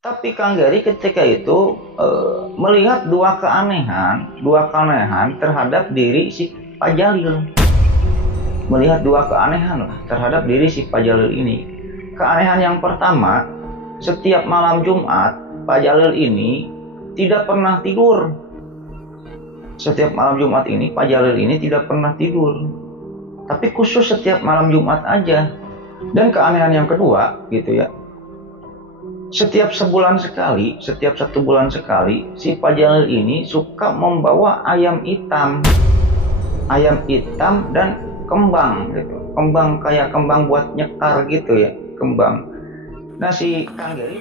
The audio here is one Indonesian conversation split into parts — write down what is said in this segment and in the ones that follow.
Tapi Kang Gary ketika itu melihat dua keanehan terhadap diri si Pak Jalil. Melihat dua keanehan lah terhadap diri si Pak Jalil ini. Keanehan yang pertama, setiap malam Jumat Pak Jalil ini tidak pernah tidur. Setiap malam Jumat ini Pak Jalil ini tidak pernah tidur. Tapi khusus setiap malam Jumat aja. Dan keanehan yang kedua gitu ya, setiap satu bulan sekali, si Pak Jalil ini suka membawa ayam hitam dan kembang gitu. Kembang kayak kembang buat nyekar gitu ya, kembang. Nah si Kang Gary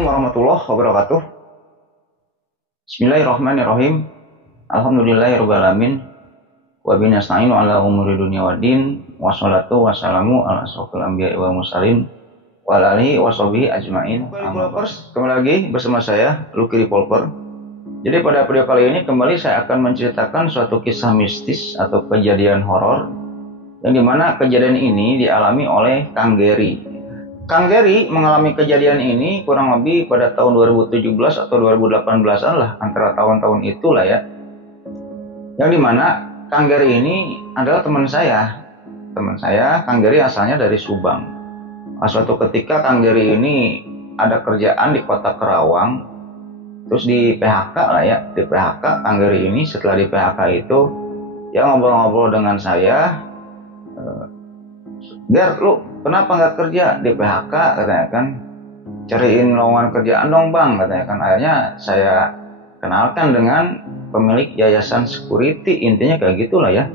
warahmatullahi wabarakatuh. Bismillahirrahmanirrahim. Alhamdulillahirrahmanirrahim. Wa binasta'inu ala umuri dunia waddin. Wassalatu wassalamu ala asrofil anbiya wal mursalin wa alihi washabihi ajmain. Kembali lagi bersama saya Lucky Revolver. Jadi pada video kali ini kembali saya akan menceritakan suatu kisah mistis atau kejadian horor yang dimana kejadian ini dialami oleh Kang Gary. Kang Gary mengalami kejadian ini kurang lebih pada tahun 2017 atau 2018-an lah, antara tahun-tahun itulah ya. Yang dimana Kang Gary ini adalah teman saya. Kang Gary asalnya dari Subang. Suatu ketika Kang Gary ini ada kerjaan di kota Kerawang, terus di PHK lah ya. Di PHK Kang Gary ini setelah di PHK itu, ya ngobrol-ngobrol dengan saya. Ger, lu kenapa nggak kerja di PHK, katanya kan, cariin lowongan kerjaan dong bang, katanya kan. Akhirnya saya kenalkan dengan pemilik yayasan security, intinya kayak gitulah ya.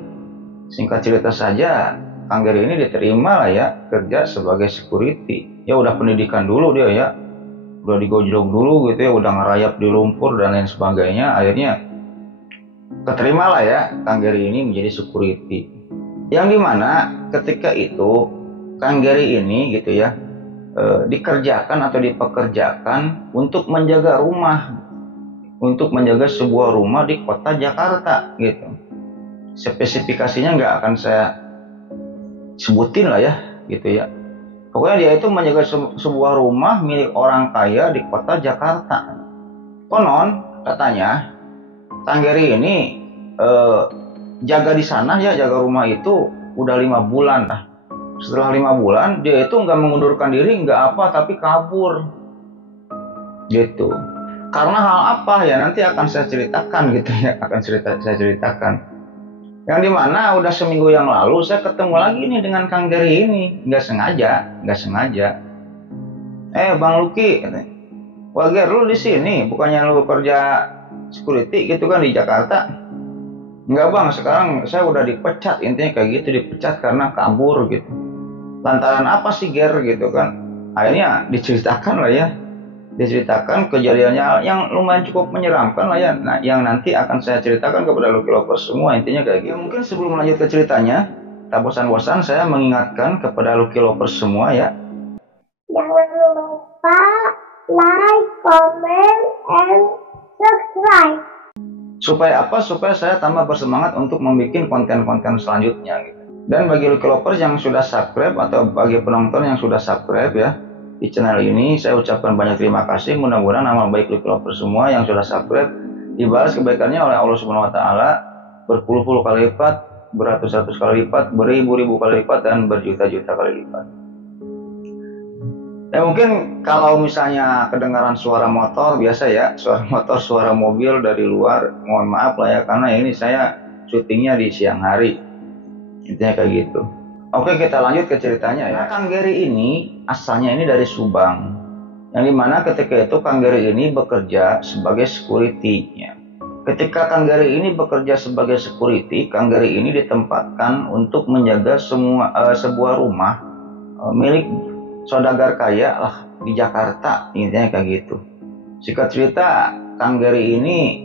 Singkat cerita saja, Kang Gary ini diterima lah ya kerja sebagai security. Ya udah pendidikan dulu dia ya, udah digojlok dulu gitu ya, udah ngerayap di lumpur dan lain sebagainya. Akhirnya keterima lah ya Kang Gary ini menjadi security. Yang dimana ketika itu Kang Gary ini gitu ya dikerjakan atau dipekerjakan untuk menjaga sebuah rumah di kota Jakarta gitu. Spesifikasinya nggak akan saya sebutin lah ya gitu ya. Pokoknya dia itu menjaga sebuah rumah milik orang kaya di kota Jakarta. Konon katanya Kang Gary ini jaga di sana ya, jaga rumah itu udah 5 bulan lah. Setelah 5 bulan dia itu nggak mengundurkan diri, nggak apa, tapi kabur gitu. Karena hal apa ya nanti akan saya ceritakan gitu ya, saya ceritakan. Yang dimana udah seminggu yang lalu saya ketemu lagi nih dengan Kang Gary ini, nggak sengaja. Bang Lucky, wah Ger, lu di sini bukannya lu kerja security gitu kan di Jakarta? Enggak bang, sekarang saya udah dipecat, intinya kayak gitu, dipecat karena kabur gitu. Lantaran apa sih Ger gitu kan. Akhirnya diceritakan lah ya, diceritakan kejadiannya yang lumayan cukup menyeramkan lah ya. Nah, yang nanti akan saya ceritakan kepada Lucky Lovers semua, intinya kayak gitu. Ya, mungkin sebelum lanjut ke ceritanya, tak bosan-bosan saya mengingatkan kepada Lucky Lovers semua ya. Jangan lupa like, comment, and subscribe. Supaya apa? Supaya saya tambah bersemangat untuk membuat konten-konten selanjutnya gitu. Dan bagi Lucky Lovers yang sudah subscribe atau bagi penonton yang sudah subscribe ya di channel ini, saya ucapkan banyak terima kasih. Mudah-mudahan nama baik Lucky Lovers semua yang sudah subscribe dibalas kebaikannya oleh Allah Subhanahu wa taala berpuluh-puluh kali lipat, beratus-ratus kali lipat, beribu-ribu kali lipat, dan berjuta-juta kali lipat. Ya mungkin kalau misalnya kedengaran suara motor, biasa ya, suara motor, suara mobil dari luar, mohon maaf lah ya, karena ini saya syutingnya di siang hari, intinya kayak gitu. Oke, kita lanjut ke ceritanya ya. Kang Gary ini asalnya ini dari Subang. Yang dimana ketika itu Kang Gary ini bekerja sebagai security-nya. Ketika Kang Gary ini bekerja sebagai security, Kang Gary ini ditempatkan untuk menjaga sebuah rumah milik saudagar kaya lah di Jakarta, intinya kayak gitu. Singkat cerita, Kang Gary ini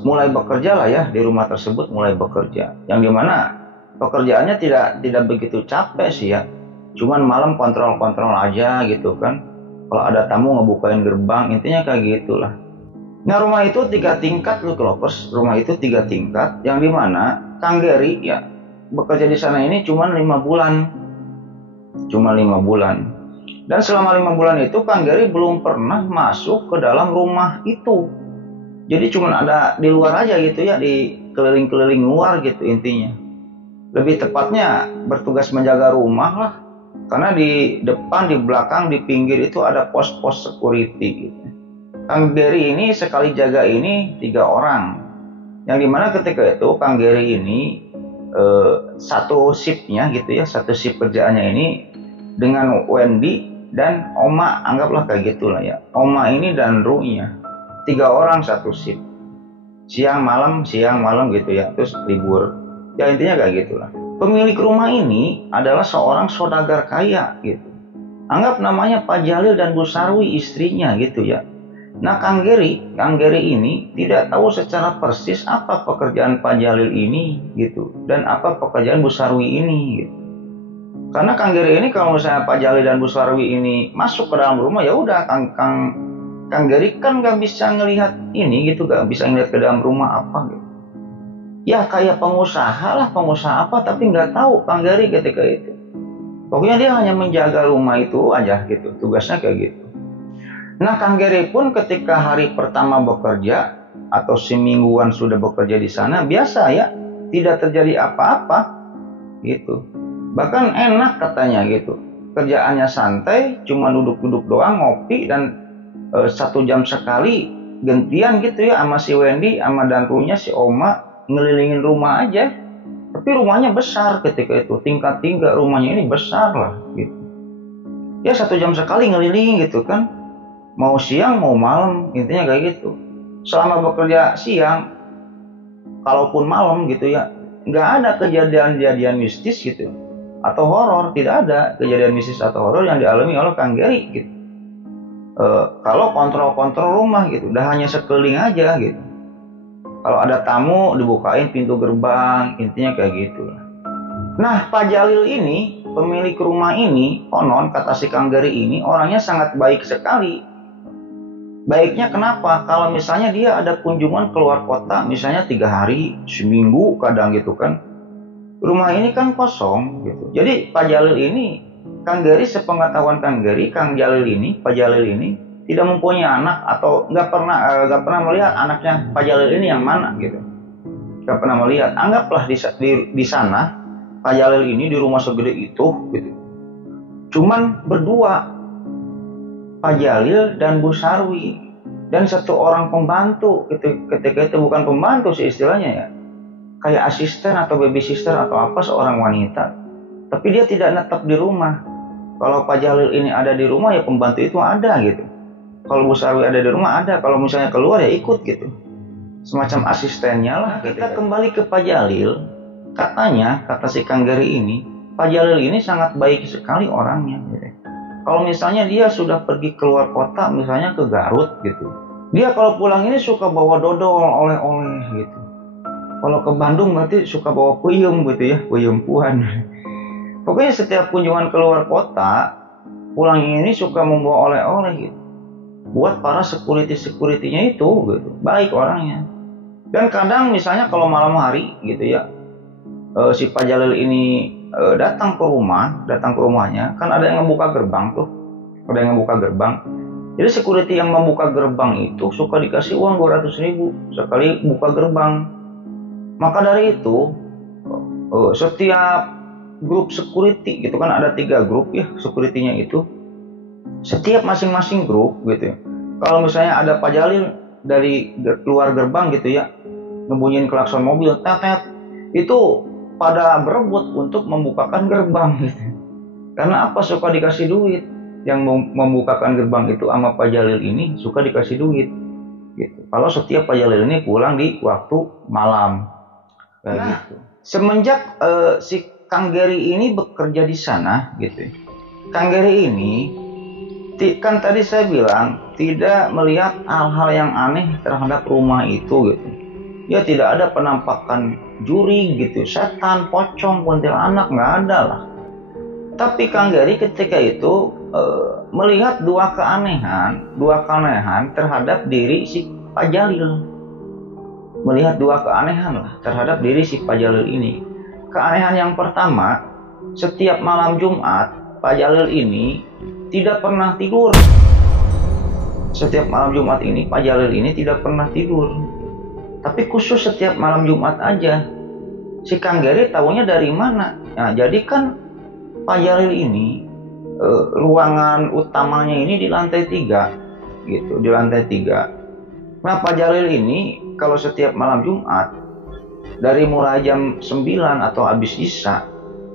mulai bekerja lah ya di rumah tersebut, mulai bekerja. Yang dimana pekerjaannya tidak begitu capek sih ya, cuman malam kontrol aja gitu kan. Kalau ada tamu ngebukain gerbang, intinya kayak gitulah. Nah, rumah itu 3 tingkat loh Lovers. Rumah itu 3 tingkat, yang dimana Kang Gary ya bekerja di sana ini cuma 5 bulan. Dan selama 5 bulan itu Kang Gary belum pernah masuk ke dalam rumah itu. Jadi cuma ada di luar aja gitu ya, di keliling-keliling luar gitu intinya. Lebih tepatnya bertugas menjaga rumah lah. Karena di depan, di belakang, di pinggir itu ada pos-pos security gitu. Kang Gary ini sekali jaga ini 3 orang. Yang dimana ketika itu Kang Gary ini satu shiftnya gitu ya, satu shift kerjaannya ini dengan Wendy dan Oma, anggaplah kayak gitulah ya. Oma ini dan Ru-nya. 3 orang satu shift. Siang malam gitu ya, terus libur. Ya intinya kayak gitulah. Pemilik rumah ini adalah seorang saudagar kaya gitu. Anggap namanya Pak Jalil dan Bu Sarwi istrinya gitu ya. Nah, Kang Gary ini tidak tahu secara persis apa pekerjaan Pak Jalil ini gitu, dan apa pekerjaan Bu Sarwi ini gitu. Karena Kang Gary ini kalau misalnya Pak Jalil dan Bu Sarwi ini masuk ke dalam rumah, ya udah Kang Gary kan nggak bisa ngelihat ini gitu, nggak bisa ngelihat ke dalam rumah apa gitu. Ya kayak pengusaha apa, tapi nggak tahu Kang Gary ketika itu. Pokoknya dia hanya menjaga rumah itu aja gitu, tugasnya kayak gitu. Nah, Kang Gary pun ketika hari pertama bekerja atau semingguan sudah bekerja di sana, biasa ya, tidak terjadi apa-apa gitu. Bahkan enak katanya gitu. Kerjaannya santai, cuma duduk-duduk doang, ngopi, dan 1 jam sekali gantian gitu ya sama si Wendy, sama danrunya si Oma ngelilingin rumah aja. Tapi rumahnya besar ketika itu, tingkat 3 rumahnya ini besar lah gitu. Ya 1 jam sekali ngeliling gitu kan. Mau siang mau malam, intinya kayak gitu. Selama bekerja siang, kalaupun malam gitu ya, nggak ada kejadian mistis gitu atau horor, tidak ada kejadian mistis atau horor yang dialami oleh Kang Gary gitu. Kalau kontrol rumah gitu, udah hanya sekeliling aja gitu. Kalau ada tamu dibukain pintu gerbang, intinya kayak gitu. Nah, Pak Jalil ini, pemilik rumah ini, konon kata si Kang Gary ini orangnya sangat baik sekali. Baiknya kenapa? Kalau misalnya dia ada kunjungan keluar kota, misalnya 3 hari, seminggu kadang gitu kan, rumah ini kan kosong gitu. Jadi Pak Jalil ini, Kang Gary sepengetahuan Kang Gary, Pak Jalil ini tidak mempunyai anak atau nggak pernah melihat anaknya Pak Jalil ini yang mana gitu. Nggak pernah melihat. Anggaplah di sana Pak Jalil ini di rumah segede itu gitu. Cuman berdua, Pak Jalil dan Bu Sarwi, dan 1 orang pembantu gitu. Ketika itu bukan pembantu sih istilahnya ya, kayak asisten atau baby sister atau apa, seorang wanita, tapi dia tidak netap di rumah. Kalau Pak Jalil ini ada di rumah, ya pembantu itu ada gitu. Kalau Bu Sarwi ada di rumah ada, kalau misalnya keluar ya ikut gitu, semacam asistennya lah. Kita kembali ke Pak Jalil. Katanya, kata si Kang Gary ini, Pak Jalil ini sangat baik sekali orangnya gitu. Kalau misalnya dia sudah pergi keluar kota, misalnya ke Garut gitu, dia kalau pulang ini suka bawa dodol, oleh-oleh gitu. Kalau ke Bandung berarti suka bawa puyem gitu ya, puyem puan. Pokoknya setiap kunjungan keluar kota, pulang ini suka membawa oleh-oleh gitu. Buat para security-nya itu gitu, baik orangnya. Dan kadang misalnya kalau malam hari gitu ya, si Pak Jalil ini datang ke rumahnya, kan ada yang membuka gerbang tuh, jadi security yang membuka gerbang itu suka dikasih uang 200.000 sekali buka gerbang. Maka dari itu setiap grup security gitu kan, ada 3 grup ya security-nya itu, setiap masing-masing grup gitu ya. Kalau misalnya ada Pak Jalil dari keluar gerbang gitu ya, ngebunyiin klakson mobil, tet, itu pada berebut untuk membukakan gerbang gitu. Karena apa? Suka dikasih duit. yang membukakan gerbang itu sama Pak Jalil ini suka dikasih duit gitu. Kalau setiap Pak Jalil ini pulang di waktu malam kayak gitu. Semenjak si Kang Geri ini bekerja di sana gitu. Kang Geri ini kan tadi saya bilang tidak melihat hal-hal yang aneh terhadap rumah itu gitu. Ya tidak ada penampakan juri gitu, setan, pocong, kuntilanak, nggak ada lah. Tapi Kang Geri ketika itu melihat dua keanehan terhadap diri si Pak Jalil. Melihat dua keanehan lah terhadap diri si Pak Jalil ini. Keanehan yang pertama, setiap malam Jumat Pak Jalil ini tidak pernah tidur. Setiap malam Jumat ini Pak Jalil ini tidak pernah tidur. Tapi khusus setiap malam Jumat aja. Si Kang Geri tahunya dari mana? Nah, jadi kan Pak Jalil ini ruangan utamanya ini di lantai 3 gitu, di lantai 3. Nah, Pak Jalil ini kalau setiap malam Jumat dari mulai jam 9 atau habis isya,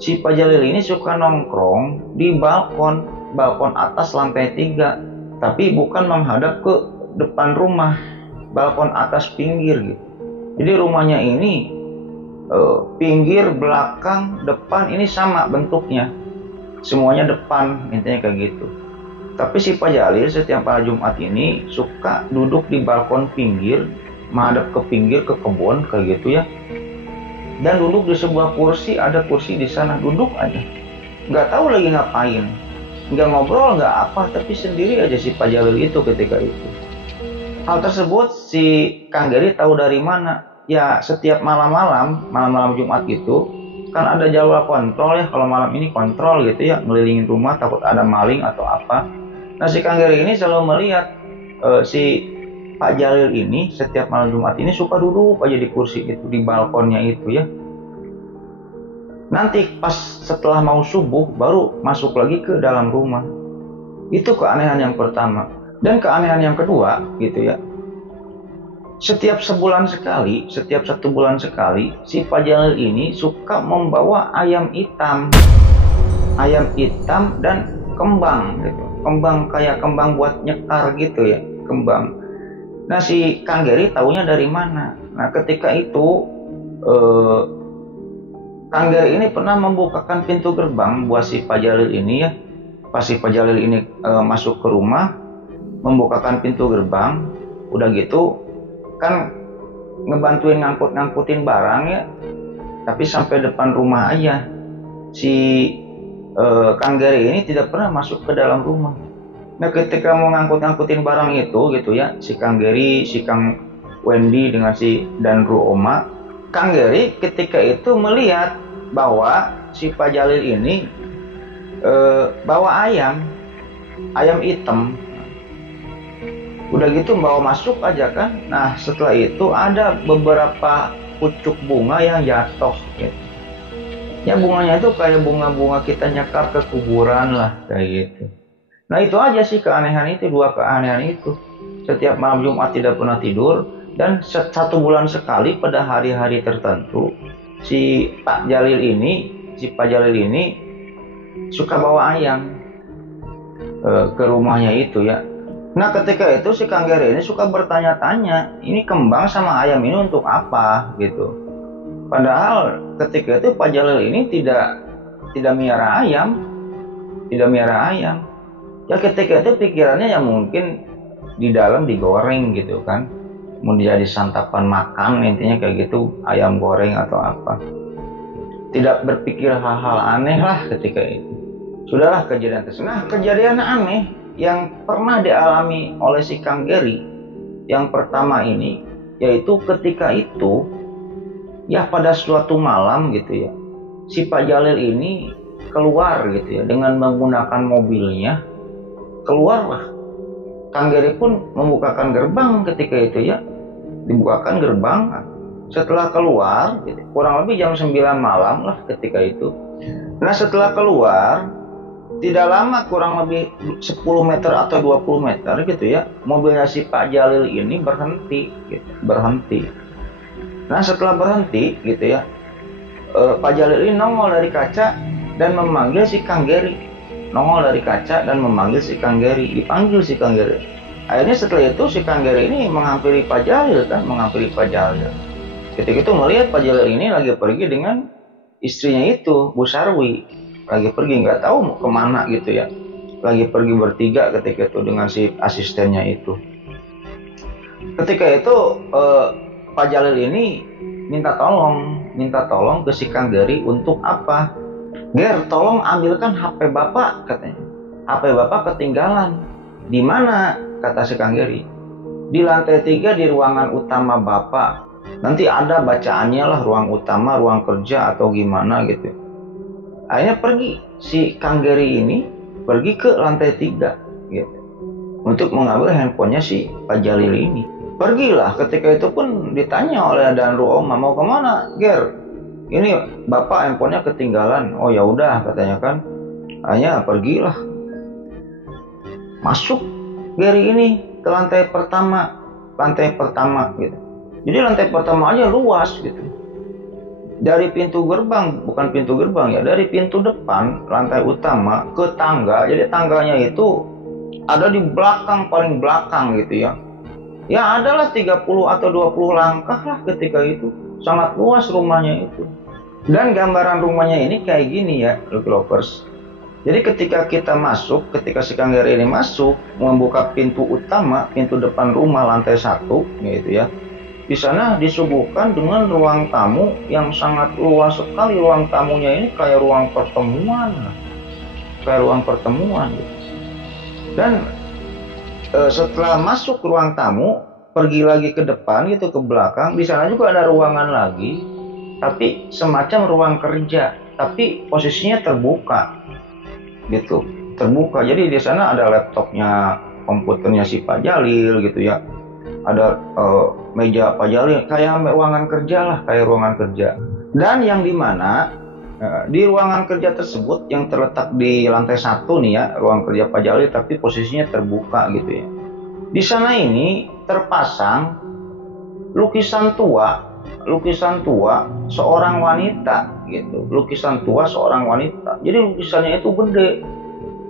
si Pak Jalil ini suka nongkrong di balkon atas lantai 3, tapi bukan menghadap ke depan rumah, balkon atas pinggir gitu. Jadi rumahnya ini pinggir, belakang, depan ini sama bentuknya, semuanya depan, intinya kayak gitu. Tapi si Pak Jalil setiap malam Jumat ini suka duduk di balkon pinggir, menghadap ke pinggir, ke kebun kayak gitu ya. Dan duduk di sebuah kursi, ada kursi di sana, duduk aja. Nggak tahu lagi ngapain, nggak ngobrol, nggak apa, tapi sendiri aja si Pak Jalil itu ketika itu. Hal tersebut si Kang Geri tahu dari mana? Ya setiap malam-malam Jumat gitu kan ada jadwal kontrol ya, kalau malam ini kontrol gitu ya, ngelilingin rumah takut ada maling atau apa. Nah si Kang Geri ini selalu melihat si Pak Jalil ini setiap malam Jumat ini suka duduk aja di kursi itu, di balkonnya itu ya. Nanti pas setelah mau subuh baru masuk lagi ke dalam rumah. Itu keanehan yang pertama. Dan keanehan yang kedua gitu ya, setiap 1 bulan sekali si Pak Jalil ini suka membawa ayam hitam dan kembang gitu, kembang kayak kembang buat nyekar gitu ya, kembang. Nah si Kang Geri taunya dari mana? Nah ketika itu Kang Geri ini pernah membukakan pintu gerbang buat si Pak Jalil ini ya. Pas si Pak Jalil ini masuk ke rumah, membukakan pintu gerbang, udah gitu kan ngebantuin ngangkutin barang ya, tapi sampai depan rumah aja. Si Kang Geri ini tidak pernah masuk ke dalam rumah. Nah ketika mau ngangkutin barang itu gitu ya, si Kang Geri, si Kang Wendy dengan si Danru Oma, Kang Geri ketika itu melihat bahwa si Pak Jalil ini bawa ayam hitam. Udah gitu bawa masuk aja kan. Nah setelah itu ada beberapa pucuk bunga yang jatuh gitu. Ya bunganya itu kayak bunga-bunga kita nyekar ke kuburan lah kayak gitu. Nah itu aja sih keanehan itu, dua keanehan itu. Setiap malam Jumat tidak pernah tidur, dan 1 bulan sekali pada hari-hari tertentu si Pak Jalil ini suka bawa ayam ke rumahnya itu ya. Nah ketika itu si Kang Geri ini suka bertanya-tanya, ini kembang sama ayam ini untuk apa gitu. Padahal ketika itu Pak Jalil ini tidak miara ayam. Ya ketika itu pikirannya ya mungkin di dalam digoreng gitu kan, mau jadi santapan makan, intinya kayak gitu, ayam goreng atau apa. Tidak berpikir hal-hal aneh lah ketika itu. Sudahlah kejadian tersebut. Nah kejadian aneh yang pernah dialami oleh si Kang Geri yang pertama ini, yaitu ketika itu ya pada suatu malam gitu ya, si Pak Jalil ini keluar gitu ya dengan menggunakan mobilnya. Keluarlah, Kang Geri pun membukakan gerbang ketika itu ya, dibukakan gerbang. Setelah keluar gitu, kurang lebih jam 9 malam lah ketika itu. Nah setelah keluar tidak lama, kurang lebih 10 meter atau 20 meter gitu ya, mobilnya si Pak Jalil ini berhenti. Nah setelah berhenti gitu ya, Pak Jalil ini nongol dari kaca dan memanggil si Kang Geri. nongol dari kaca dan memanggil si Kang Gary. Dipanggil si Kang Gary. Akhirnya setelah itu si Kang Gary ini menghampiri Pak Jalil kan, menghampiri Pak Jalil. Ketika itu melihat Pak Jalil ini lagi pergi dengan istrinya itu, Bu Sarwi. Lagi pergi, nggak tahu mau kemana gitu ya. Lagi pergi bertiga ketika itu dengan si asistennya itu. Ketika itu Pak Jalil ini minta tolong ke si Kang Gary untuk apa? Ger, tolong ambilkan HP Bapak, katanya. HP Bapak ketinggalan. Di mana? Kata si Kang Gary. Di lantai 3 di ruangan utama Bapak. Nanti ada bacaannya lah, ruang utama, ruang kerja atau gimana gitu. Akhirnya pergi si Kang Gary ini pergi ke lantai 3 gitu, untuk mengambil handphonenya si Pak Jalil ini. Pergilah, ketika itu pun ditanya oleh Danru Oma, mau kemana Ger? Ini Bapak handphonenya ketinggalan. Oh ya udah, katanya kan. Hanya pergilah. Masuk Gary ini ke lantai pertama gitu. Jadi lantai pertama aja luas gitu. Dari pintu gerbang, bukan pintu gerbang ya, dari pintu depan lantai utama ke tangga. Jadi tangganya itu ada di belakang, paling belakang gitu ya. Ya adalah 30 atau 20 langkah lah ketika itu. Sangat luas rumahnya itu. Dan gambaran rumahnya ini kayak gini ya, Lucky Lovers. Jadi ketika kita masuk, ketika si Kang Gary ini masuk, membuka pintu utama, pintu depan rumah lantai 1 gitu ya. Di sana disuguhkan dengan ruang tamu yang sangat luas sekali. Ruang tamunya ini kayak ruang pertemuan. Kayak ruang pertemuan gitu. Dan setelah masuk ruang tamu, pergi lagi ke depan gitu, ke belakang. Di sana juga ada ruangan lagi, tapi semacam ruang kerja, tapi posisinya terbuka gitu, terbuka. Jadi di sana ada laptopnya, komputernya si Pak Jalil gitu ya. Ada meja Pak Jalil, kayak ruangan kerja lah, kayak ruangan kerja. Dan yang dimana di ruangan kerja tersebut yang terletak di lantai 1 nih ya, ruang kerja Pak Jalil, tapi posisinya terbuka gitu ya. Di sana ini terpasang lukisan tua seorang wanita gitu, lukisan tua seorang wanita. Jadi lukisannya itu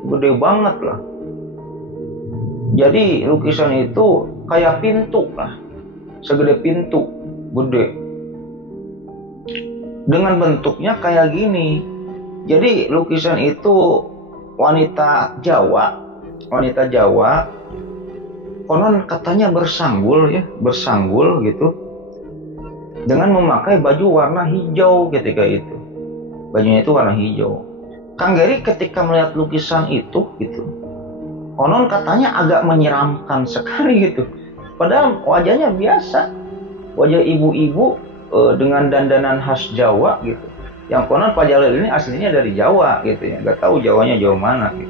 gede banget lah. Jadi lukisan itu kayak pintu lah, segede pintu, gede. Dengan bentuknya kayak gini. Jadi lukisan itu wanita Jawa, konon katanya bersanggul gitu, dengan memakai baju warna hijau ketika itu. Bajunya itu warna hijau. Kang Gary ketika melihat lukisan itu gitu, konon katanya agak menyeramkan sekali gitu. Padahal wajahnya biasa, wajah ibu-ibu dengan dandanan khas Jawa gitu. Yang konon Pak Jalil ini aslinya dari Jawa gitu ya, nggak tahu Jawanya jauh mana gitu.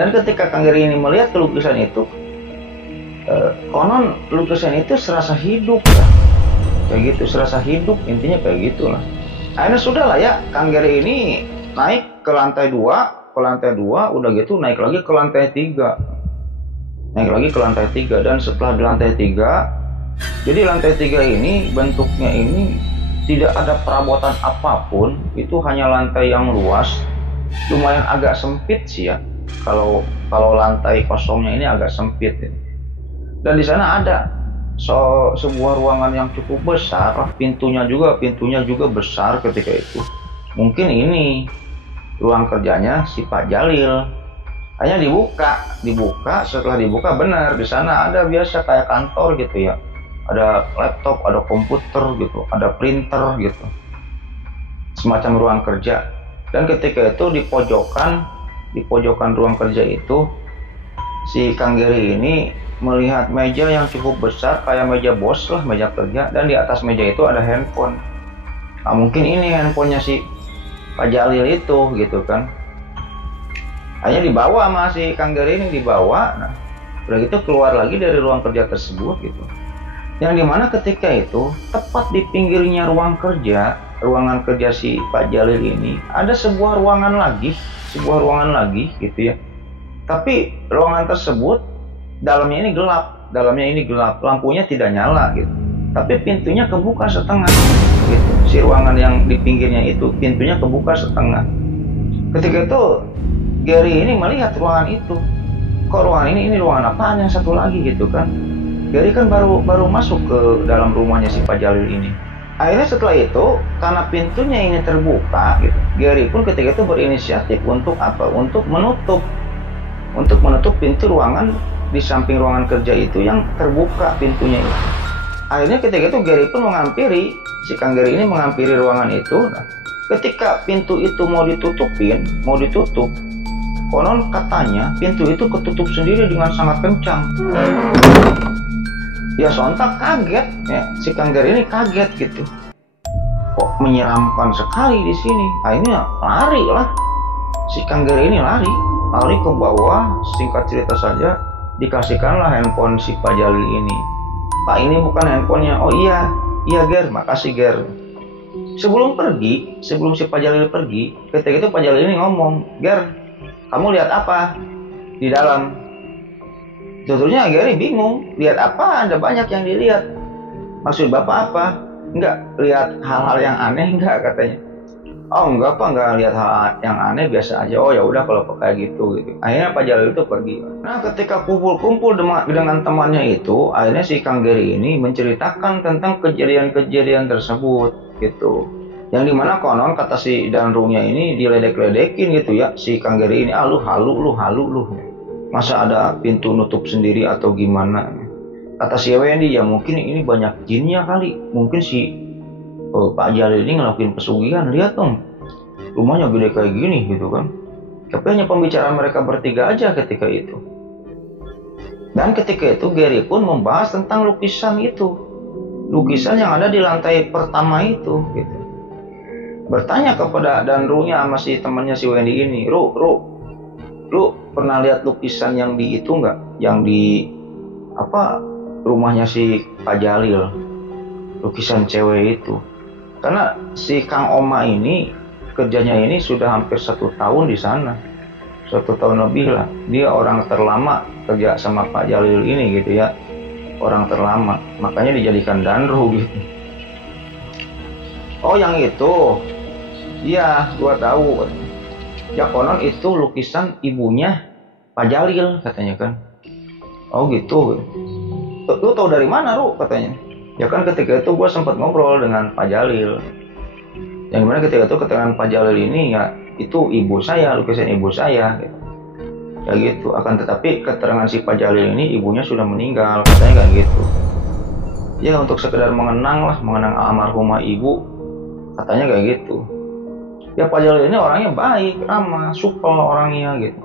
Dan ketika Kang Gary ini melihat lukisan itu, konon lukisan itu serasa hidup ya. Kayak gitu, serasa hidup, intinya kayak gitulah. Akhirnya sudah lah ya, Kang Gary ini naik ke lantai 2, udah gitu naik lagi ke lantai 3. Dan setelah di lantai 3, jadi lantai 3 ini bentuknya ini tidak ada perabotan apapun, itu hanya lantai yang luas, lumayan agak sempit sih ya. Kalau lantai kosongnya ini agak sempit ya. Dan di sana ada sebuah ruangan yang cukup besar, pintunya juga besar ketika itu. Mungkin ini ruang kerjanya si Pak Jalil. Hanya dibuka, setelah dibuka benar di sana ada biasa kayak kantor gitu ya. Ada laptop, ada komputer gitu, ada printer gitu. Semacam ruang kerja. Dan ketika itu di pojokan ruang kerja itu, si Kang Gary ini melihat meja yang cukup besar, kayak meja bos lah, meja kerja. Dan di atas meja itu ada handphone. Nah, mungkin ini handphonenya si Pak Jalil itu gitu kan. Hanya dibawa sama si Kang Gary ini, dibawa. Nah, udah gitu keluar lagi dari ruang kerja tersebut gitu. Yang dimana ketika itu tepat di pinggirnya ruangan kerja si Pak Jalil ini ada sebuah ruangan lagi gitu ya. Tapi ruangan tersebut dalamnya ini gelap, lampunya tidak nyala gitu. Tapi pintunya kebuka setengah gitu. Si ruangan yang di pinggirnya itu pintunya kebuka setengah. Ketika itu Gary ini melihat ruangan itu. Kok ruangan ini ruangan apaan yang satu lagi gitu kan. Gary kan baru masuk ke dalam rumahnya si Pak Jalil ini. Akhirnya setelah itu, karena pintunya ini terbuka gitu, Gary pun ketika itu berinisiatif untuk apa? Untuk menutup pintu ruangan di samping ruangan kerja itu yang terbuka pintunya itu. Akhirnya ketika itu Gary pun menghampiri, si Kang Gary ini menghampiri ruangan itu. Nah, ketika pintu itu mau ditutup, konon katanya pintu itu ketutup sendiri dengan sangat kencang. Ya sontak kaget ya, si Kang Gary ini kaget gitu. Kok menyeramkan sekali di sini. Akhirnya lari lah. Si Kang Gary ini lari ke bawah. Singkat cerita saja, dikasihkanlah handphone si Pak Jalil ini. Pak, ini bukan handphonenya. Oh iya Ger, makasih Ger. Sebelum si Pak Jalil pergi, ketika itu Pak Jalil ini ngomong, Ger, kamu lihat apa di dalam? Tentunya Gary bingung, lihat apa? Ada banyak yang dilihat. Maksud Bapak apa? Enggak, lihat hal-hal yang aneh enggak katanya. Oh enggak Pak, enggak lihat hal yang aneh, biasa aja. Oh ya udah kalau kayak gitu. Akhirnya Pak Jalil itu pergi. Nah ketika kumpul dengan temannya itu, akhirnya si Kang Gary ini menceritakan tentang kejadian-kejadian tersebut gitu. Yang dimana konon kata si Danrunya ini diledek-ledekin gitu ya, si Kang Gary ini, lu halu. Masa ada pintu nutup sendiri atau gimana? Kata si Wendy, ya mungkin ini banyak jinnya kali. Mungkin si Pak Jalil ini ngelakuin pesugihan. Lihat dong, rumahnya gede kayak gini gitu kan. Tapi hanya pembicaraan mereka bertiga aja ketika itu. Dan ketika itu Gary pun membahas tentang lukisan itu. Lukisan yang ada di lantai pertama itu gitu. Bertanya kepada Danrunya sama si temannya si Wendy ini, lu pernah lihat lukisan yang di itu nggak? Yang di rumahnya si Pak Jalil, lukisan cewek itu. Karena si Kang Oma ini kerjanya ini sudah hampir 1 tahun di sana, 1 tahun lebih lah. Dia orang terlama kerja sama Pak Jalil ini gitu ya, orang terlama. Makanya dijadikan Danru gitu. Oh yang itu, iya gua tahu. Ya konon itu lukisan ibunya Pak Jalil katanya kan. Oh gitu. Lu tahu dari mana Ru katanya. Ya kan ketika itu gue sempat ngobrol dengan Pak Jalil. Yang dimana ketika itu keterangan Pak Jalil ini ya itu ibu saya, lukisan ibu saya gitu. Ya gitu. Akan tetapi keterangan si Pak Jalil ini ibunya sudah meninggal katanya kayak gitu. Ya untuk sekedar mengenang almarhumah ibu katanya kayak gitu. Ya Pak Jalil ini orangnya baik, ramah, supel orangnya gitu.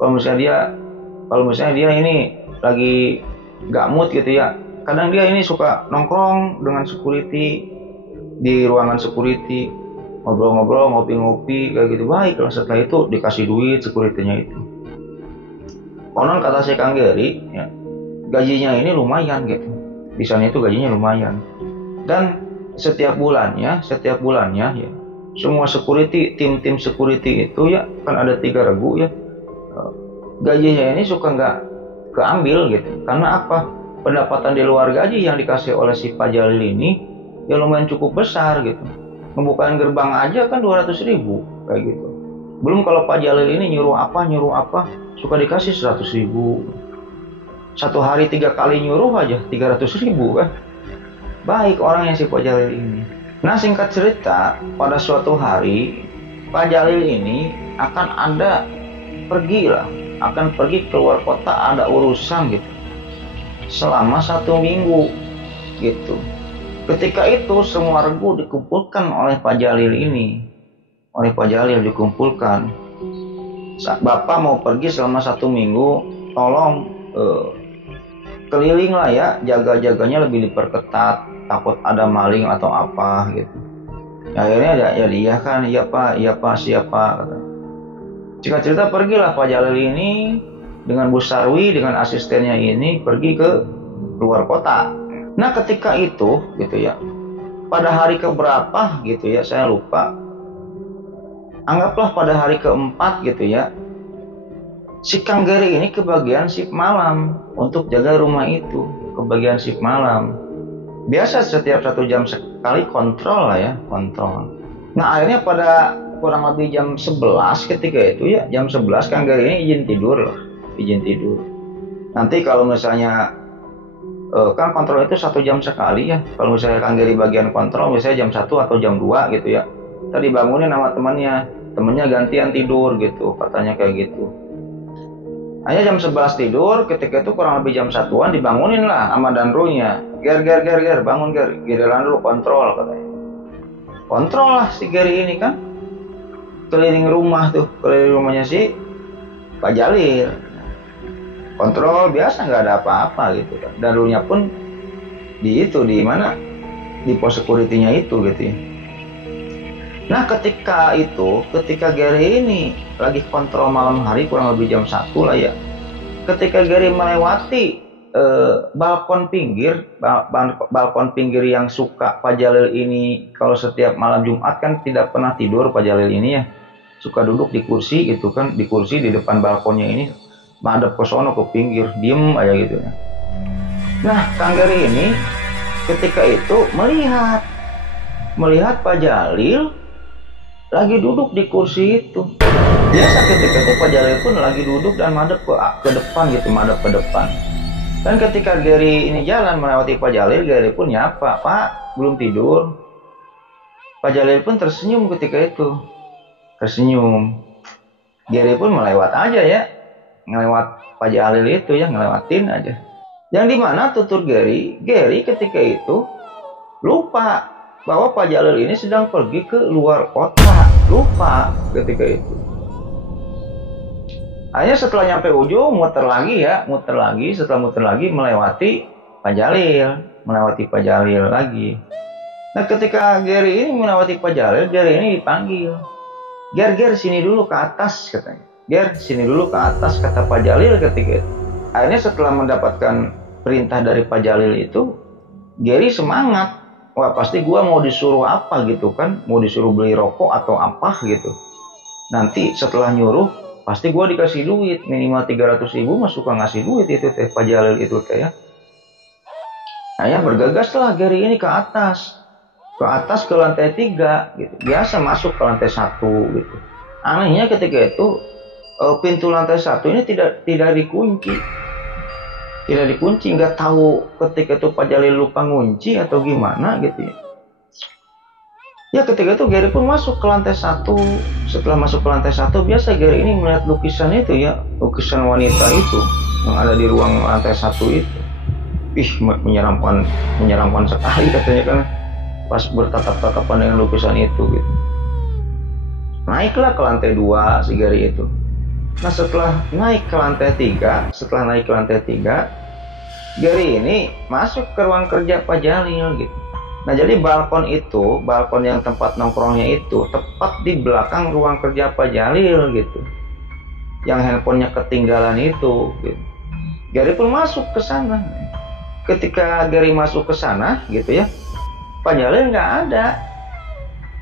Kalau misalnya dia ini lagi gak mood gitu ya, kadang dia ini suka nongkrong dengan security di ruangan security, ngobrol-ngobrol, ngopi-ngopi kayak gitu, baik lah. Setelah itu dikasih duit securitynya itu. Konon kata si Kang Gary ya, gajinya ini lumayan gitu. Di sana itu gajinya lumayan. Dan setiap bulannya ya, semua security, tim security itu ya kan ada 3 regu ya, gajinya ini suka nggak keambil gitu. Karena apa? Pendapatan di luar gaji yang dikasih oleh si Pak Jalil ini ya lumayan cukup besar gitu. Membukain gerbang aja kan 200.000 kayak gitu. Belum kalau Pak Jalil ini nyuruh apa suka dikasih 100.000. Satu hari 3 kali nyuruh aja 300.000 kan. Baik orangnya si Pak Jalil ini. Nah singkat cerita, pada suatu hari Pak Jalil ini akan pergi keluar kota, ada urusan gitu selama 1 minggu gitu. Ketika itu semua regu dikumpulkan oleh Pak Jalil ini, dikumpulkan. Bapak mau pergi selama 1 minggu, tolong keliling lah ya, jaga-jaganya lebih diperketat, takut ada maling atau apa gitu. Akhirnya ya dia kan, iya pak siapa kata. Singkat cerita pergilah Pak Jalil ini dengan Bu Sarwi, dengan asistennya ini pergi ke luar kota. Nah ketika itu gitu ya, pada hari keberapa gitu ya, saya lupa. Anggaplah pada hari keempat gitu ya, si Kang Gary ini kebagian shift malam untuk jaga rumah itu, kebagian shift malam. Biasa setiap 1 jam sekali kontrol lah ya, kontrol. Nah akhirnya pada kurang lebih jam 11 ketika itu ya, jam 11 Kang Gary ini izin tidur loh, izin tidur. Nanti kalau misalnya kan kontrol itu 1 jam sekali ya, kalau misalnya Kang Gary bagian kontrol misalnya jam 1 atau jam 2 gitu ya, tadi bangunin sama temennya gantian tidur gitu, katanya kayak gitu. Hanya jam 11 tidur, ketika itu kurang lebih jam 1-an dibangunin lah sama Danrunya. Ger, bangun Ger, giliran dulu kontrol katanya. Kontrol lah si Gary ini kan, keliling rumah tuh, keliling rumahnya si Pak Jalil. Kontrol biasa, nggak ada apa-apa gitu kan. Danrunya pun di mana, di pos security-nya itu gitu ya. Nah ketika Gary ini lagi kontrol malam hari kurang lebih jam 1 lah ya, ketika Gary melewati balkon pinggir yang suka Pak Jalil ini, kalau setiap malam Jumat kan tidak pernah tidur Pak Jalil ini ya, suka duduk di kursi gitu kan, di kursi di depan balkonnya ini, madep ke sono ke pinggir, diem aja gitu ya. Nah Kang Gary ini ketika itu melihat Pak Jalil lagi duduk di kursi itu. Biasa ketika itu Pak Jalil pun lagi duduk dan madep ke depan gitu, madep ke depan. Dan ketika Gary ini jalan melewati Pak Jalil, Gary pun nyapa, "Pak, belum tidur?" Pak Jalil pun tersenyum ketika itu. Tersenyum. Gary pun melewat aja ya. Ngelewat Pak Jalil itu ya, ngelewatin aja. Yang dimana tutur Gary ketika itu lupa bahwa Pak Jalil ini sedang pergi ke luar kota. Lupa ketika itu. Hanya setelah nyampe ujung muter lagi, setelah muter lagi melewati Pak Jalil lagi. Nah ketika Gary ini melewati Pak Jalil, Gary ini dipanggil. Ger sini dulu ke atas katanya. Ger sini dulu ke atas kata Pak Jalil ketika itu. Akhirnya setelah mendapatkan perintah dari Pak Jalil itu, Gary semangat. Wah pasti gua mau disuruh apa gitu kan, mau disuruh beli rokok atau apa gitu. Nanti setelah nyuruh pasti gue dikasih duit minimal 300.000, mah suka ngasih duit itu teh Pak Jalil itu teh ya. Nah bergegas lah Gary ini ke atas ke lantai 3 gitu. Biasa masuk ke lantai 1 gitu. Anehnya ketika itu pintu lantai 1 ini tidak dikunci, nggak tahu ketika itu Pak Jalil lupa ngunci atau gimana gitu ya. Ya ketika itu Gary pun masuk ke lantai 1. Setelah masuk ke lantai 1, biasa Gary ini melihat lukisan itu ya, lukisan wanita itu yang ada di ruang lantai 1 itu. Ih, menyeramkan sekali katanya kan pas bertatap-tatapan dengan lukisan itu gitu. Naiklah ke lantai 2 si Gary itu. Nah setelah naik ke lantai 3, Gary ini masuk ke ruang kerja Pak Jalil gitu. Nah jadi balkon yang tempat nongkrongnya itu tepat di belakang ruang kerja Pak Jalil gitu, yang handphonenya ketinggalan itu gitu. Gary pun masuk ke sana. Ketika Gary masuk ke sana gitu ya, Pak Jalil nggak ada.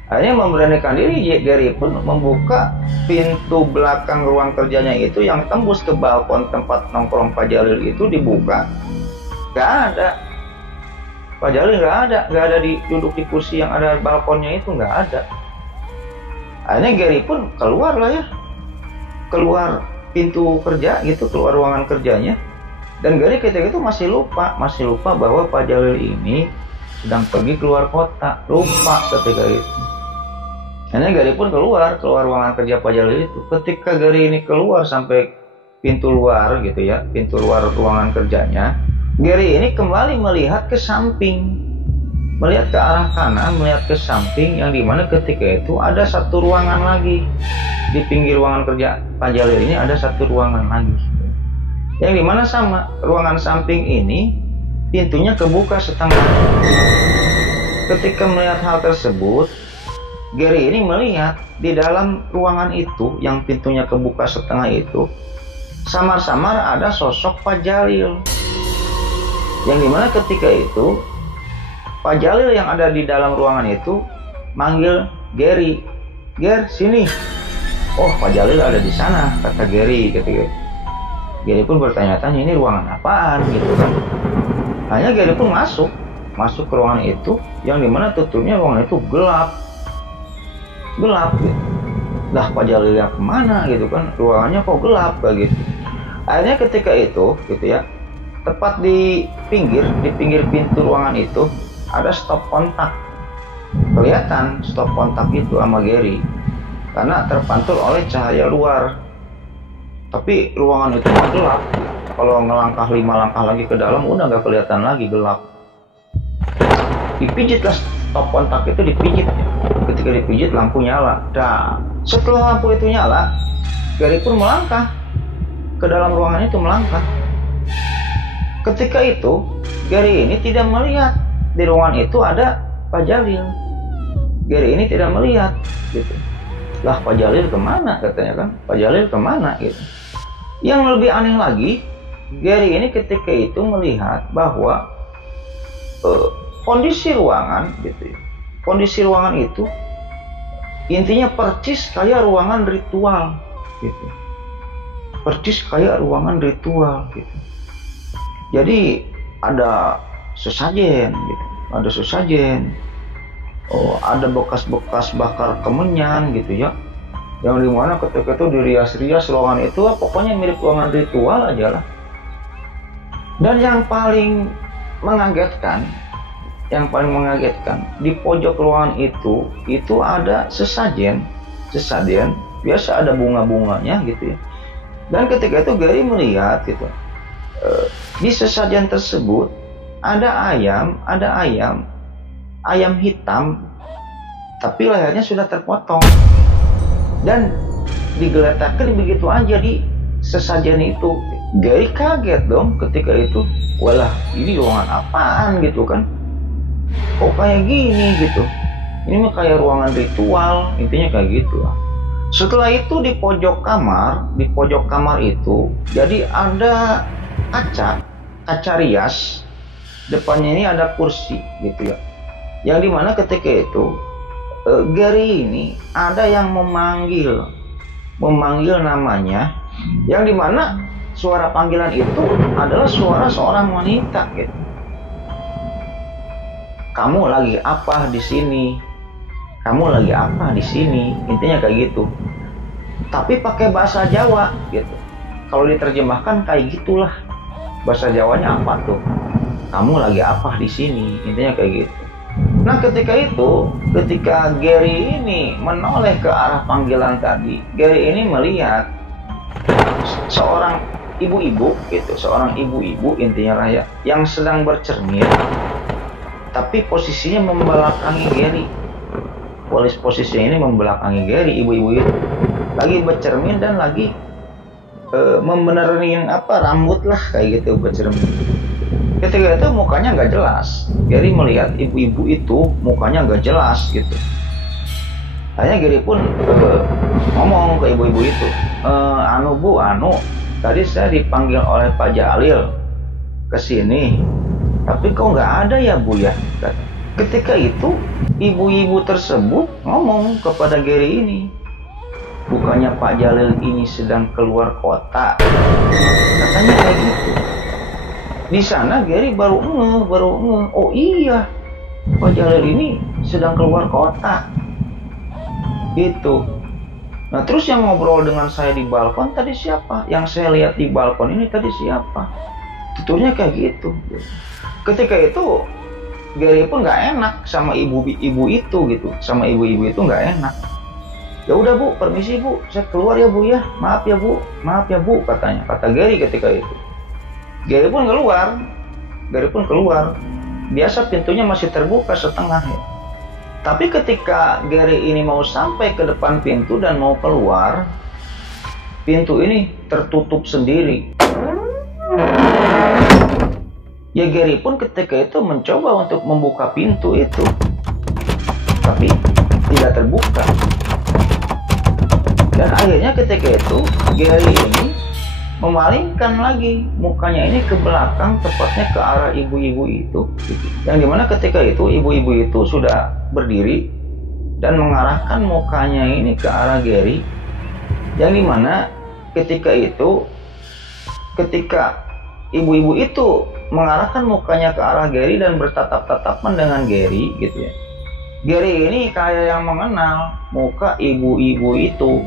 Akhirnya memberanikan diri, Gary pun membuka pintu belakang ruang kerjanya itu yang tembus ke balkon tempat nongkrong Pak Jalil itu, dibuka. Nggak ada. Pak Jalil nggak ada duduk di kursi yang ada balkonnya itu, nggak ada. Akhirnya Gary pun keluar lah ya, keluar pintu kerja gitu, keluar ruangan kerjanya. Dan Gary ketika itu masih lupa bahwa Pak Jalil ini sedang pergi keluar kota, lupa ketika itu. Akhirnya Gary pun keluar ruangan kerja Pak Jalil itu. Ketika Gary ini keluar sampai pintu luar gitu ya, pintu luar ruangan kerjanya, Gary ini kembali melihat ke samping, melihat ke arah kanan, melihat ke samping, yang dimana ketika itu ada satu ruangan lagi. Di pinggir ruangan kerja Pak Jalil ini ada satu ruangan lagi, yang dimana sama ruangan samping ini pintunya kebuka setengah. Ketika melihat hal tersebut, Gary ini melihat di dalam ruangan itu yang pintunya kebuka setengah itu, samar-samar ada sosok Pak Jalil. Yang dimana ketika itu Pak Jalil yang ada di dalam ruangan itu manggil Gary, "Ger, sini." Oh, Pak Jalil ada di sana, kata Gary ketika itu. Gary pun bertanya-tanya, ini ruangan apaan gitu kan. Hanya Gary pun masuk ke ruangan itu, yang dimana tutupnya ruangan itu gelap gitu. Lah Pak Jalil ya kemana gitu kan, ruangannya kok gelap kayak gitu. Akhirnya ketika itu gitu ya, tepat di pinggir pintu ruangan itu ada stop kontak. Kelihatan stop kontak itu sama Gary karena terpantul oleh cahaya luar. Tapi ruangan itu mah gelap. Kalau ngelangkah 5 langkah lagi ke dalam udah nggak kelihatan lagi, gelap. Dipijitlah stop kontak itu, dipijit. Ketika dipijit lampu nyala. Nah, setelah lampu itu nyala, Gary pun melangkah ke dalam ruangan itu, melangkah. Ketika itu Gary ini tidak melihat di ruangan itu ada Pak Jalil. Gary ini tidak melihat gitu. Lah Pak Jalil kemana katanya kan, Pak Jalil kemana gitu. Yang lebih aneh lagi, Gary ini ketika itu melihat bahwa kondisi ruangan gitu ya, kondisi ruangan itu intinya percis kayak ruangan ritual gitu, percis kayak ruangan ritual gitu. Jadi ada sesajen gitu, ada sesajen, ada bekas-bekas bakar kemenyan gitu ya, yang dimana ketika itu dirias-rias ruangan itu, pokoknya mirip ruangan ritual aja lah. Dan yang paling mengagetkan di pojok ruangan itu ada sesajen biasa, ada bunga-bunganya gitu ya. Dan ketika itu Gary melihat gitu, di sesajen tersebut ada ayam hitam, tapi lehernya sudah terpotong dan digeletakkan begitu aja di sesajen itu. Gary kaget dong ketika itu, walah ini ruangan apaan gitu kan, kok kayak gini gitu, ini mah kayak ruangan ritual, intinya kayak gitu lah. Setelah itu di pojok kamar itu jadi ada kaca rias, depannya ini ada kursi gitu ya, yang dimana ketika itu Gary ini ada yang memanggil namanya, yang dimana suara panggilan itu adalah suara seorang wanita gitu. Kamu lagi apa di sini? Kamu lagi apa di sini? Intinya kayak gitu. Tapi pakai bahasa Jawa gitu. Kalau diterjemahkan kayak gitulah. Bahasa Jawanya apa tuh? Kamu lagi apa di sini? Intinya kayak gitu. Nah ketika Gary ini menoleh ke arah panggilan tadi, Gary ini melihat seorang ibu-ibu gitu, intinya lah ya, yang sedang bercermin, tapi posisinya membelakangi Gary. Posisinya ini membelakangi Gary, ibu-ibu itu lagi bercermin dan lagi membenerin rambut lah kayak gitu, bercermin. Ketika itu mukanya nggak jelas. Gary melihat ibu-ibu itu mukanya nggak jelas gitu. Akhirnya Gary pun ngomong ke ibu-ibu itu, Bu, tadi saya dipanggil oleh Pak Jalil ke sini, tapi kok nggak ada ya Bu ya? Ketika itu ibu-ibu tersebut ngomong kepada Gary ini, bukannya Pak Jalil ini sedang keluar kota, katanya kayak gitu. Di sana Gary baru ngeh, oh iya, Pak Jalil ini sedang keluar kota gitu. Nah terus yang ngobrol dengan saya di balkon tadi siapa? Yang saya lihat di balkon ini tadi siapa? Tuturnya kayak gitu. Ketika itu Gary pun nggak enak sama ibu-ibu itu gitu, sama ibu-ibu itu nggak enak. Ya udah Bu, permisi Bu, saya keluar ya Bu ya, maaf ya Bu katanya, kata Gary ketika itu. Gary pun keluar. Biasa pintunya masih terbuka setengah ya. Tapi ketika Gary ini mau sampai ke depan pintu dan mau keluar, pintu ini tertutup sendiri. Ya Gary pun ketika itu mencoba untuk membuka pintu itu, tapi tidak terbuka. Dan akhirnya ketika itu Gary ini memalingkan lagi mukanya ini ke belakang, tepatnya ke arah ibu-ibu itu, yang dimana ketika itu ibu-ibu itu sudah berdiri dan mengarahkan mukanya ini ke arah Gary, yang dimana ketika ibu-ibu itu mengarahkan mukanya ke arah Gary dan bertatap-tatapan dengan Gary gitu ya, Gary ini kayak yang mengenal muka ibu-ibu itu.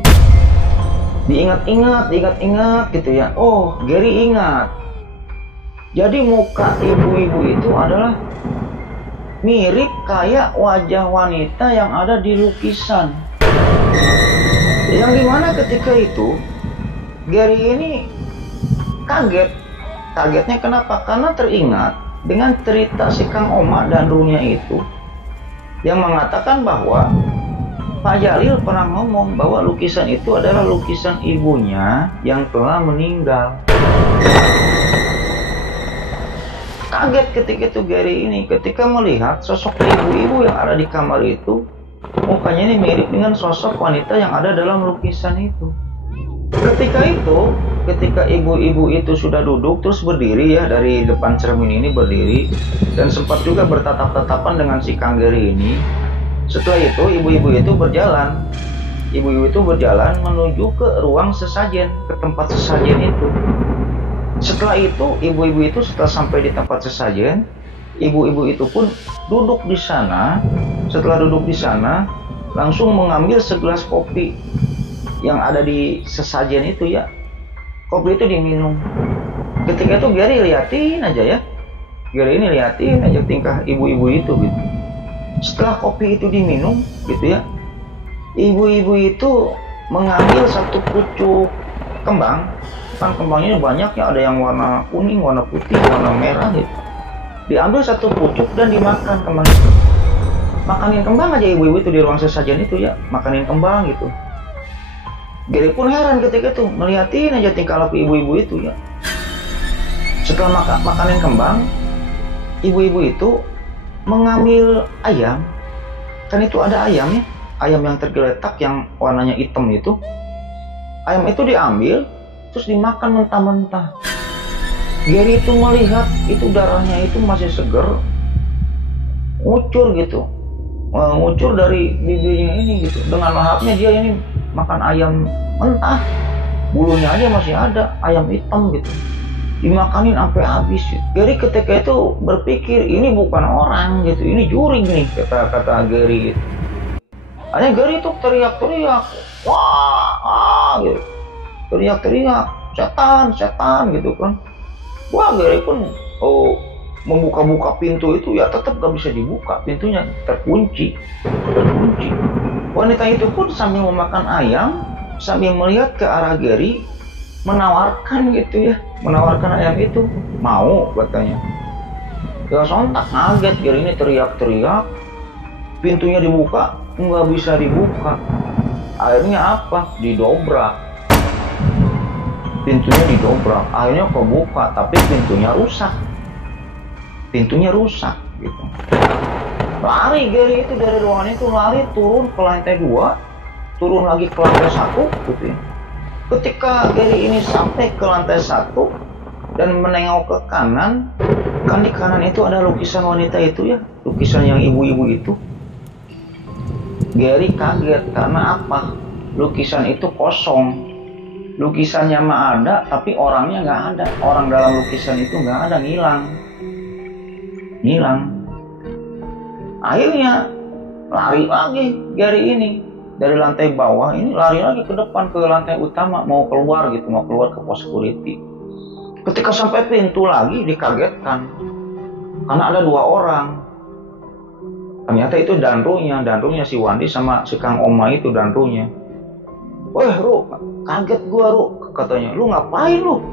Diingat-ingat gitu ya. Oh, Gary ingat. Jadi muka ibu-ibu itu adalah mirip kayak wajah wanita yang ada di lukisan. Yang dimana ketika itu Gary ini kaget. Kagetnya kenapa? Karena teringat dengan cerita si Kang Oma dan Runya itu, yang mengatakan bahwa Pak Jalil pernah ngomong bahwa lukisan itu adalah lukisan ibunya yang telah meninggal. Kaget ketika itu Gary ini ketika melihat sosok ibu-ibu yang ada di kamar itu, mukanya ini mirip dengan sosok wanita yang ada dalam lukisan itu. Ketika ibu-ibu itu sudah duduk terus berdiri ya dari depan cermin ini berdiri, dan sempat juga bertatap-tatapan dengan si Kang Gary ini. Setelah itu ibu-ibu itu berjalan menuju ke ruang sesajen, ke tempat sesajen itu. Setelah itu ibu-ibu itu setelah sampai di tempat sesajen, ibu-ibu itu pun duduk di sana. Setelah duduk di sana langsung mengambil segelas kopi yang ada di sesajen itu ya. Kopi itu diminum. Ketika itu Gary liatin aja ya. Gary ini liatin aja tingkah ibu-ibu itu gitu. Setelah kopi itu diminum gitu ya, ibu-ibu itu mengambil satu pucuk kembang. Kan kembangnya banyak ya, ada yang warna kuning, warna putih, warna merah gitu. Diambil satu pucuk dan dimakan kembang itu. Makanin kembang aja ibu-ibu itu di ruang sesajen itu ya, makanin kembang gitu. Gary pun heran ketika itu, ngeliatin aja tingkah laku ibu-ibu itu ya. Setelah makanin kembang, ibu-ibu itu mengambil ayam. Kan itu ada ayam ya, ayam yang tergeletak yang warnanya hitam itu. Ayam itu diambil, terus dimakan mentah-mentah. Gary itu melihat itu darahnya itu masih seger, ngucur gitu, ngucur dari bibirnya ini gitu. Dengan lahapnya dia ini makan ayam mentah, bulunya aja masih ada, ayam hitam gitu, dimakanin sampai habis. Gary ketika itu berpikir ini bukan orang gitu, ini jurig nih, kata Gary gitu. Hanya Gary itu teriak-teriak, wah gitu, teriak-teriak, setan gitu kan. Wah, Gary pun membuka-buka pintu itu ya tetap gak bisa dibuka, pintunya terkunci. Wanita itu pun sambil memakan ayam, sambil melihat ke arah Gary, menawarkan gitu ya, menawarkan ayam itu. Mau katanya. Ya sontak kaget Gary ini teriak-teriak, pintunya dibuka, nggak bisa dibuka. Akhirnya apa? Didobrak. Pintunya didobrak, akhirnya kebuka, tapi pintunya rusak gitu. Lari Gary itu dari ruangan itu, lari turun ke lantai 2, turun lagi ke lantai 1 gitu ya. Ketika Gary ini sampai ke lantai 1 dan menengok ke kanan, kan di kanan itu ada lukisan wanita itu ya, lukisan yang ibu-ibu itu. Gary kaget karena apa? Lukisan itu kosong. Lukisannya mah ada, tapi orangnya nggak ada. Orang dalam lukisan itu nggak ada, ngilang. Akhirnya lari lagi Gary ini dari lantai bawah ini, lari lagi ke depan ke lantai utama, mau keluar ke pos security. Ketika sampai pintu lagi dikagetkan karena ada 2 orang. Ternyata itu danrunya si Wandi sama si Kang Oma itu danrunya. Weh Ru, kaget gua Ru, katanya. Lu ngapain lu?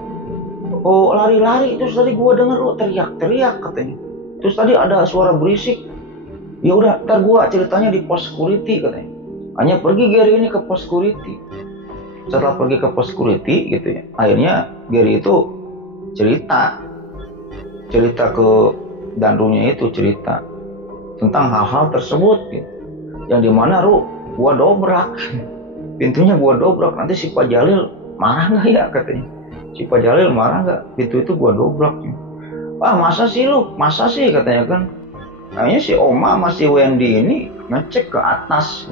Oh lari-lari, terus tadi gua denger lu teriak-teriak katanya. Terus tadi ada suara berisik. Ya udah, ntar gua ceritanya di pos security katanya. Hanya pergi Gary ini ke pos security. Setelah pergi ke pos security gitu ya, akhirnya Gary itu cerita ke danrunya itu, cerita tentang hal-hal tersebut gitu. Yang dimana Ru, gua dobrak pintunya, gua dobrak. Nanti si Pak Jalil marah nggak ya katanya. Si Pak Jalil marah nggak? Pintu itu gua dobrak. Wah masa sih katanya kan. Kayaknya si Oma sama si Wendy ini ngecek ke atas.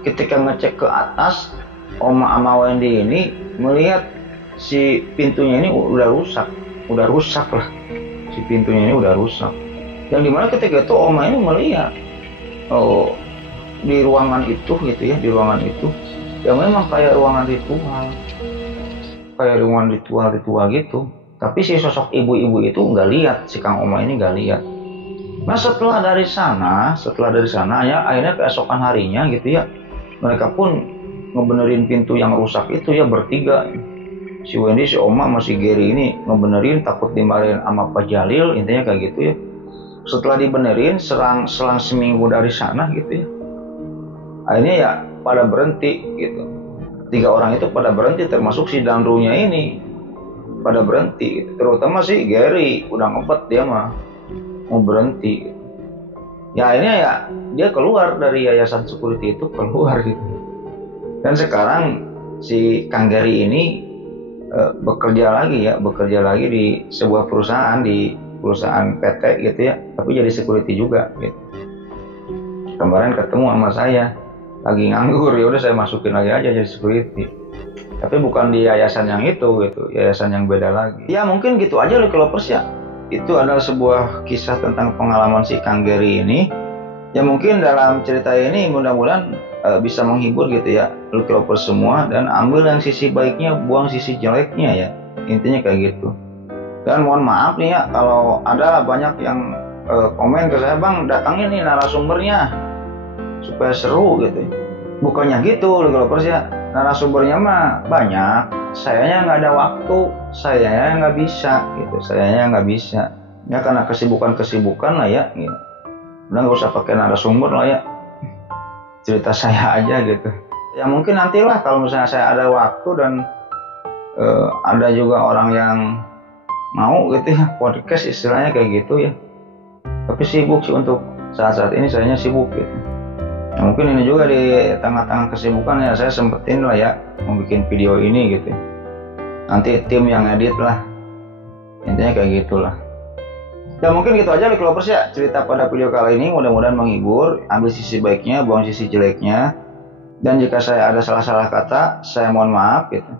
Ketika ngecek ke atas, Oma sama Wendy ini melihat si pintunya ini udah rusak lah. Si pintunya ini udah rusak. Yang dimana ketika itu Oma ini melihat oh, di ruangan itu gitu ya, di ruangan itu ya memang kayak ruangan ritual gitu. Tapi si sosok ibu-ibu itu nggak lihat, si Kang Oma ini nggak lihat. Nah setelah dari sana ya akhirnya keesokan harinya gitu ya, mereka pun ngebenerin pintu yang rusak itu ya bertiga. Si Wendy, si Oma, sama si Gary ini ngebenerin, takut dimarahin sama Pak Jalil, intinya kayak gitu ya. Setelah dibenerin, selang seminggu dari sana gitu ya, akhirnya ya pada berhenti gitu. 3 orang itu pada berhenti, termasuk si Dandrunya ini pada berhenti gitu. Terutama si Gary udah ngebet, dia mah mau berhenti gitu. Ya akhirnya ya dia keluar dari yayasan security itu, keluar gitu. Dan sekarang si Kang Gary ini bekerja lagi di sebuah perusahaan, di perusahaan PT gitu ya, tapi jadi security juga gitu. Kemarin ketemu sama saya lagi nganggur, ya udah saya masukin lagi aja jadi security, tapi bukan di yayasan yang itu gitu, yayasan yang beda lagi. Ya mungkin gitu aja Lucky Lovers ya. Itu adalah sebuah kisah tentang pengalaman si Kang Gary ini. Ya mungkin dalam cerita ini mudah-mudahan bisa menghibur gitu ya Lucky Lovers semua, dan ambil yang sisi baiknya, buang sisi jeleknya ya, intinya kayak gitu. Dan mohon maaf nih ya kalau ada banyak yang komen ke saya, Bang datangin nih narasumbernya supaya seru gitu. Bukannya gitu Lucky Lovers ya, narasumbernya mah banyak, sayanya nggak ada waktu, sayanya nggak bisa ya, karena kesibukan lah ya gitu. Udah nggak usah pakai narasumber lah ya, cerita saya aja gitu ya. Mungkin nantilah kalau misalnya saya ada waktu dan ada juga orang yang mau gitu ya, podcast istilahnya kayak gitu ya. Tapi sibuk sih untuk saat-saat ini, sayanya sibuk gitu. Nah, mungkin ini juga di tengah-tengah kesibukan ya saya sempetin lah ya mau bikin video ini gitu. Nanti tim yang edit lah, intinya kayak gitulah. Ya mungkin gitu aja Lucky Lovers ya, cerita pada video kali ini mudah-mudahan menghibur, ambil sisi baiknya, buang sisi jeleknya. Dan jika saya ada salah-salah kata, saya mohon maaf gitu.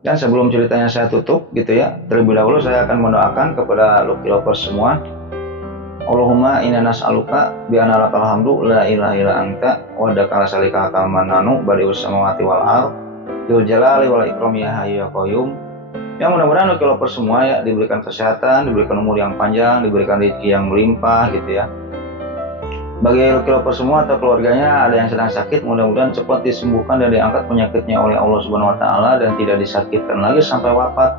Dan sebelum ceritanya saya tutup gitu ya, terlebih dahulu saya akan mendoakan kepada Lucky Lovers semua. Allahumma inna nas'aluka bi anna lakal hamdu la ilaha illa anta wa dakal salika kamananu badius samawati wal ard dzul jalali wal ikrami ya hayyu ya qayyum. Ya mudah-mudahan Lucky Lovers semua ya diberikan kesehatan, diberikan umur yang panjang, diberikan rezeki yang melimpah gitu ya. Bagi Lucky Lovers semua atau keluarganya ada yang sedang sakit, mudah-mudahan cepat disembuhkan dan diangkat penyakitnya oleh Allah Subhanahu wa taala dan tidak disakitkan lagi sampai wafat.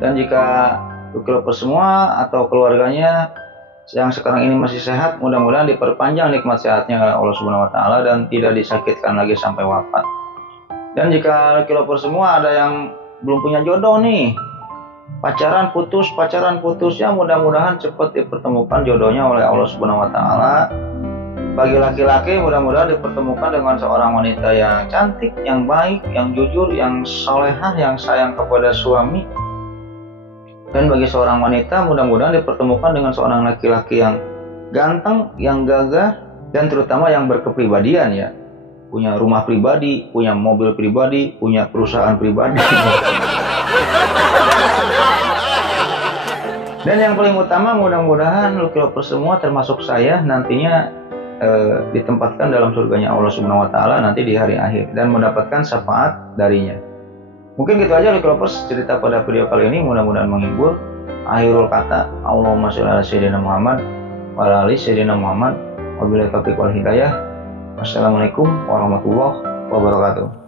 Dan jika Lucky Lovers semua atau keluarganya yang sekarang ini masih sehat, mudah-mudahan diperpanjang nikmat sehatnya oleh Allah Subhanahu wa taala dan tidak disakitkan lagi sampai wafat. Dan jika Lucky Lovers semua ada yang belum punya jodoh nih, pacaran putus ya, mudah-mudahan cepat dipertemukan jodohnya oleh Allah Subhanahu wa taala. Bagi laki-laki mudah-mudahan dipertemukan dengan seorang wanita yang cantik, yang baik, yang jujur, yang salehah, yang sayang kepada suami. Dan bagi seorang wanita mudah-mudahan dipertemukan dengan seorang laki-laki yang ganteng, yang gagah, dan terutama yang berkepribadian ya. Punya rumah pribadi, punya mobil pribadi, punya perusahaan pribadi. Dan yang paling utama mudah-mudahan Lucky Lovers semua termasuk saya nantinya ditempatkan dalam surganya Allah Subhanahu wa taala nanti di hari akhir dan mendapatkan syafaat darinya. Mungkin gitu aja Lucky Lovers cerita pada video kali ini, mudah-mudahan menghibur. Akhirul kata, Allahumma sholli ala sayyidina Muhammad wa ala ali sayyidina Muhammad. Wabillahi taufiq wal hidayah. Wassalamualaikum warahmatullahi wabarakatuh.